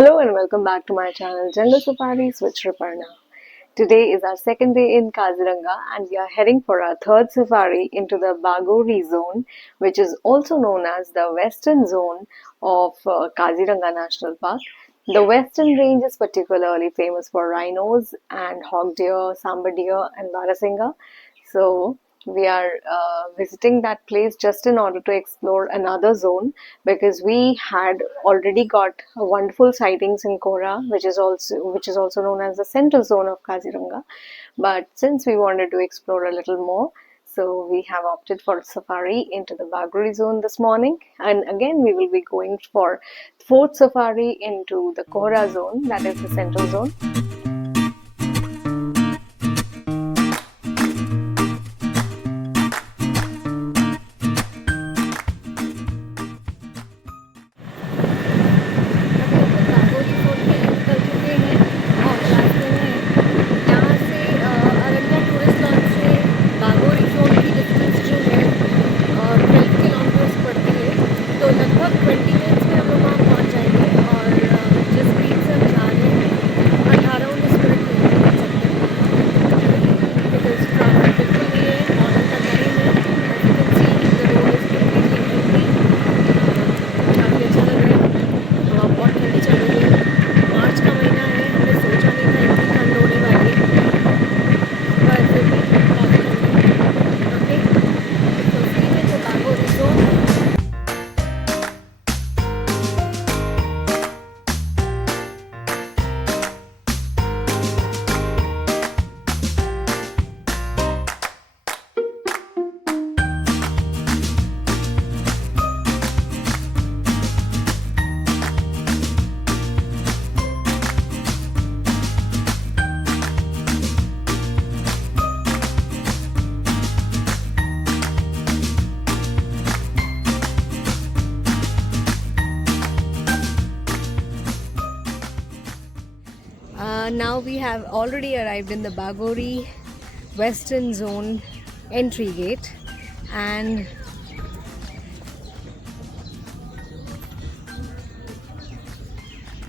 Hello and welcome back to my channel Jungle Safaris with Shriparna. Today is our second day in Kaziranga and we are heading for our third safari into the Bagori zone, which is also known as the western zone of Kaziranga National Park. The western range is particularly famous for rhinos and hog deer, sambar deer and barasinga. So we are visiting that place just in order to explore another zone because we had already got wonderful sightings in Kora, which is also known as the central zone of Kaziranga. But since we wanted to explore a little more, so we have opted for safari into the Bagori zone this morning, and again we will be going for fourth safari into the Kora zone, that is the central zone. Now we have already arrived in the Bagori Western Zone entry gate, and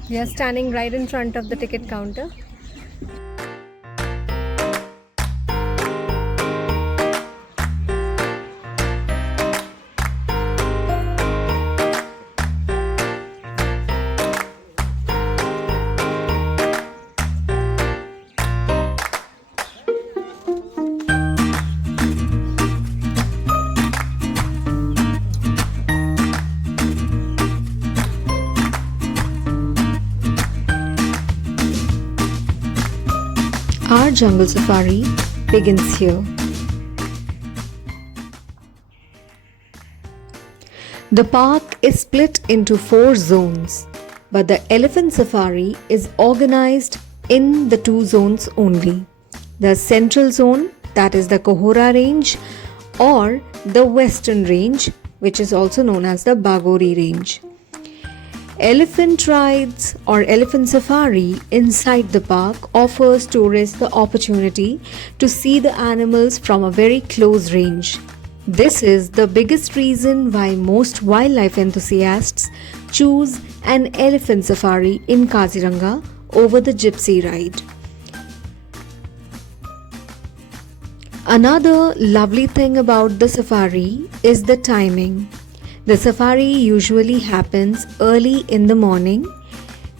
we are standing right in front of the ticket counter. Our jungle safari begins here. The park is split into 4 zones, but the elephant safari is organized in the 2 zones only. The central zone, that is the Kohora range, or the western range, which is also known as the Bagori range. Elephant rides or elephant safari inside the park offers tourists the opportunity to see the animals from a very close range. This is the biggest reason why most wildlife enthusiasts choose an elephant safari in Kaziranga over the gypsy ride. Another lovely thing about the safari is the timing. The safari usually happens early in the morning.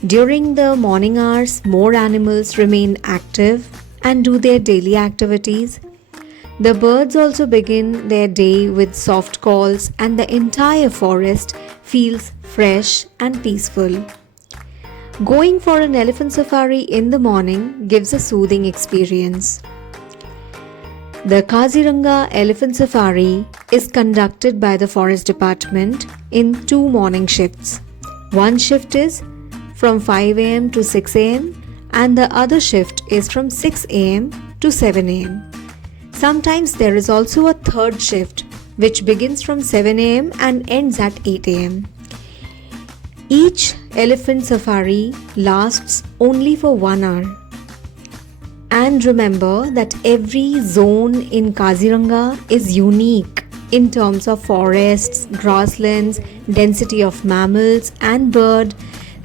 During the morning hours, more animals remain active and do their daily activities. The birds also begin their day with soft calls, and the entire forest feels fresh and peaceful. Going for an elephant safari in the morning gives a soothing experience. The Kaziranga Elephant Safari is conducted by the Forest Department in 2 morning shifts. One shift is from 5 am to 6 am and the other shift is from 6 am to 7 am. Sometimes there is also a third shift which begins from 7 am and ends at 8 am. Each elephant safari lasts only for 1 hour. And remember that every zone in Kaziranga is unique in terms of forests, grasslands, density of mammals and bird.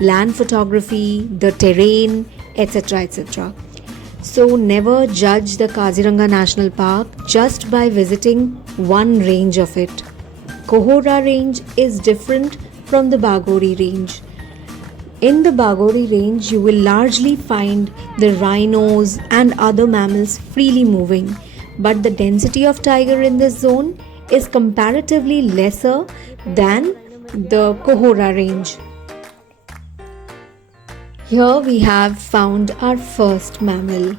land photography, the terrain, etc. etc. So never judge the Kaziranga National Park just by visiting one range of it. Kohora range is different from the Bagori range. In the Bagori range, you will largely find the rhinos and other mammals freely moving, but the density of tiger in this zone is comparatively lesser than the Kohora range. Here we have found our first mammal,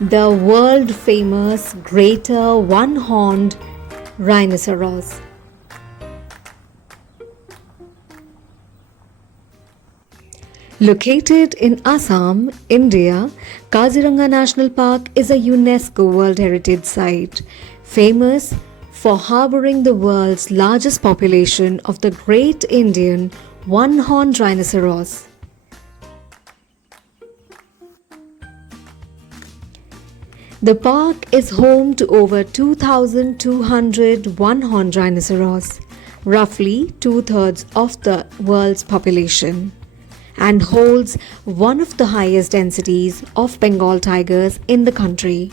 the world famous greater one-horned rhinoceros. Located in Assam, India, Kaziranga National Park is a UNESCO World Heritage Site, famous for harboring the world's largest population of the great Indian one-horned rhinoceros. The park is home to over 2,200 one-horned rhinoceros, roughly two-thirds of the world's population, and holds one of the highest densities of Bengal tigers in the country.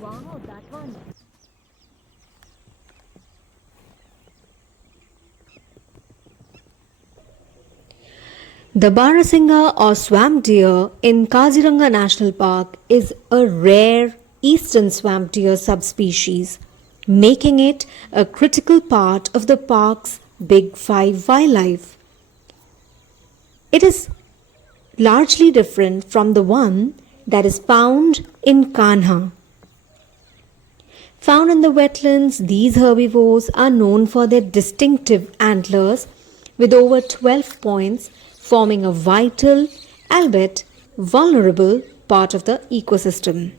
Wow, that one. The Barasinga or swamp deer in Kaziranga National Park is a rare eastern swamp deer subspecies, making it a critical part of the park's Big Five wildlife. It is largely different from the one that is found in Kanha. Found in the wetlands, these herbivores are known for their distinctive antlers with over 12 points, forming a vital, albeit vulnerable, part of the ecosystem.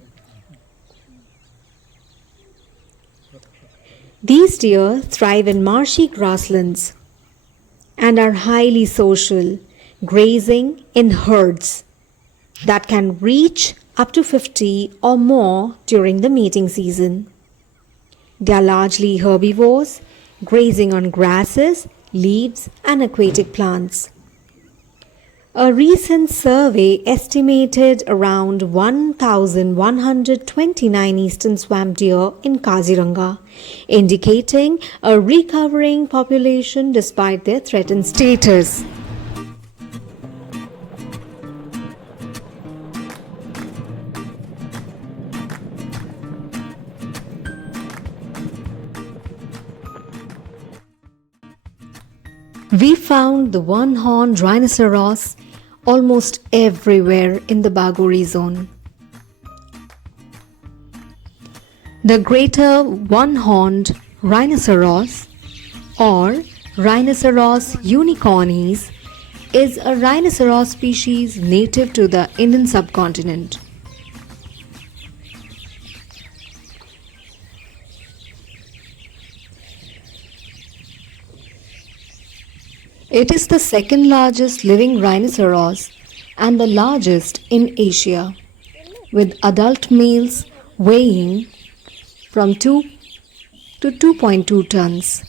These deer thrive in marshy grasslands and are highly social, grazing in herds that can reach up to 50 or more during the mating season. They are largely herbivores, grazing on grasses, leaves, and aquatic plants. A recent survey estimated around 1,129 eastern swamp deer in Kaziranga, indicating a recovering population despite their threatened status. We found the one-horned rhinoceros almost everywhere in the Bagori zone. The greater one-horned rhinoceros or Rhinoceros unicornis is a rhinoceros species native to the Indian subcontinent. It is the second largest living rhinoceros and the largest in Asia, with adult males weighing from 2 to 2.2 tons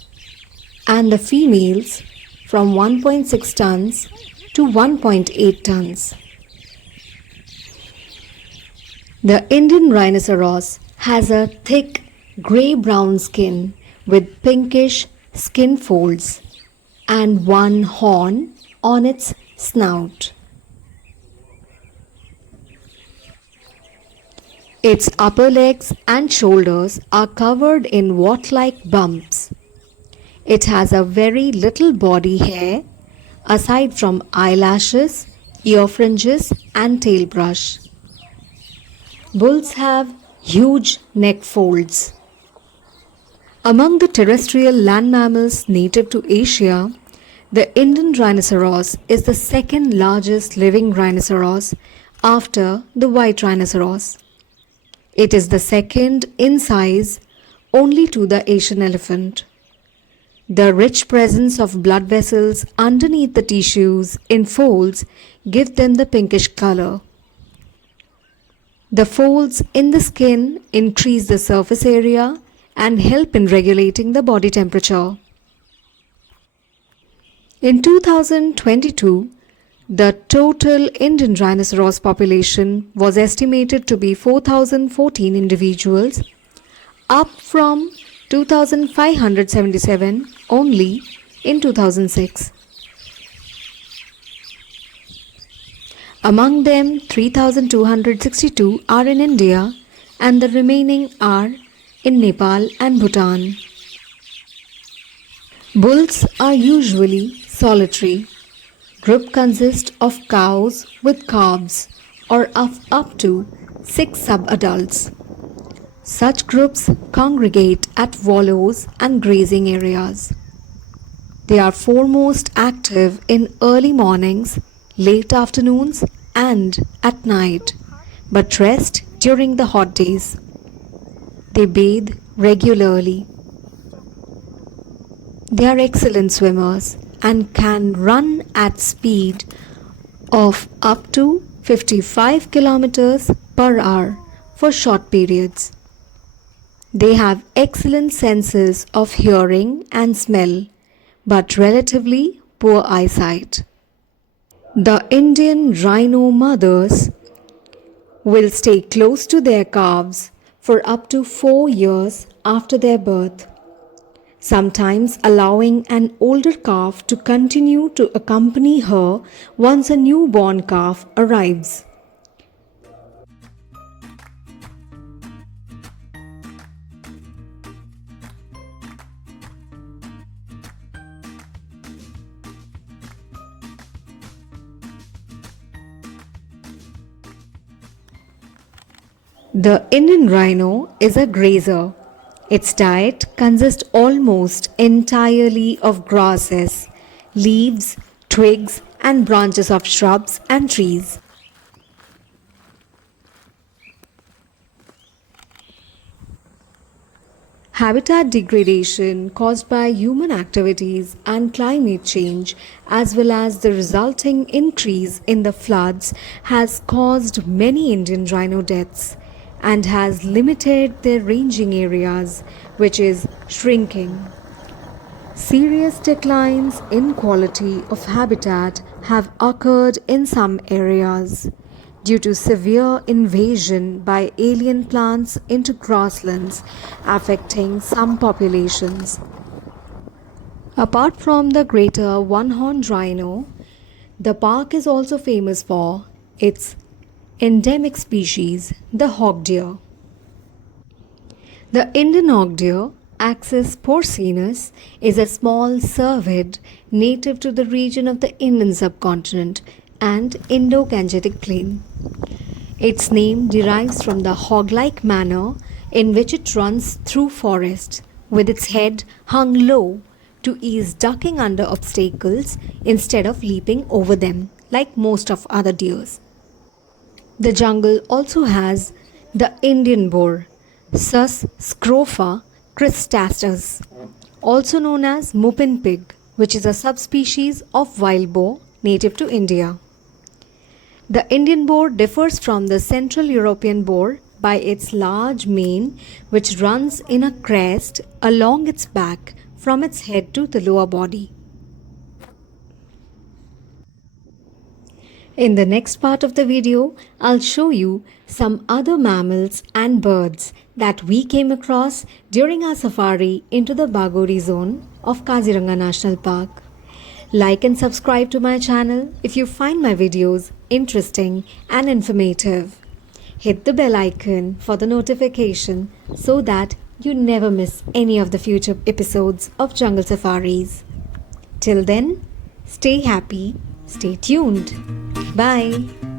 and the females from 1.6 tons to 1.8 tons. The Indian rhinoceros has a thick grey-brown skin with pinkish skin folds and one horn on its snout. Its upper legs and shoulders are covered in wart-like bumps. It has a very little body hair aside from eyelashes, ear fringes and tail brush. Bulls have huge neck folds. Among the terrestrial land mammals native to Asia, the Indian rhinoceros is the second largest living rhinoceros after the white rhinoceros. It is the second in size only to the Asian elephant. The rich presence of blood vessels underneath the tissues in folds give them the pinkish color. The folds in the skin increase the surface area and help in regulating the body temperature. In 2022, the total Indian rhinoceros population was estimated to be 4,014 individuals, up from 2,577 only in 2006. Among them, 3,262 are in India and the remaining are in Nepal and Bhutan. Bulls are usually solitary. Group consists of cows with calves or of up to 6 sub-adults. Such groups congregate at wallows and grazing areas. They are foremost active in early mornings, late afternoons and at night, but rest during the hot days. They bathe regularly. They are excellent swimmers and can run at speed of up to 55 kilometers per hour for short periods. They have excellent senses of hearing and smell, but relatively poor eyesight. The Indian rhino mothers will stay close to their calves for up to 4 years after their birth, sometimes allowing an older calf to continue to accompany her once a newborn calf arrives. The Indian rhino is a grazer. Its diet consists almost entirely of grasses, leaves, twigs, and branches of shrubs and trees. Habitat degradation caused by human activities and climate change, as well as the resulting increase in the floods, has caused many Indian rhino deaths and has limited their ranging areas, which is shrinking. Serious declines in quality of habitat have occurred in some areas due to severe invasion by alien plants into grasslands, affecting some populations. Apart from the greater one-horned rhino, the park is also famous for its endemic species, the hog deer. The Indian hog deer, Axis porcinus, is a small cervid native to the region of the Indian subcontinent and Indo-Gangetic Plain. Its name derives from the hog-like manner in which it runs through forests, with its head hung low to ease ducking under obstacles instead of leaping over them like most of other deers. The jungle also has the Indian boar, Sus scrofa cristatus, also known as Mupin pig, which is a subspecies of wild boar native to India. The Indian boar differs from the Central European boar by its large mane, which runs in a crest along its back from its head to the lower body. In the next part of the video, I'll show you some other mammals and birds that we came across during our safari into the Bagori zone of Kaziranga National Park. Like and subscribe to my channel if you find my videos interesting and informative. Hit the bell icon for the notification so that you never miss any of the future episodes of Jungle Safaris. Till then, stay happy, stay tuned. Bye.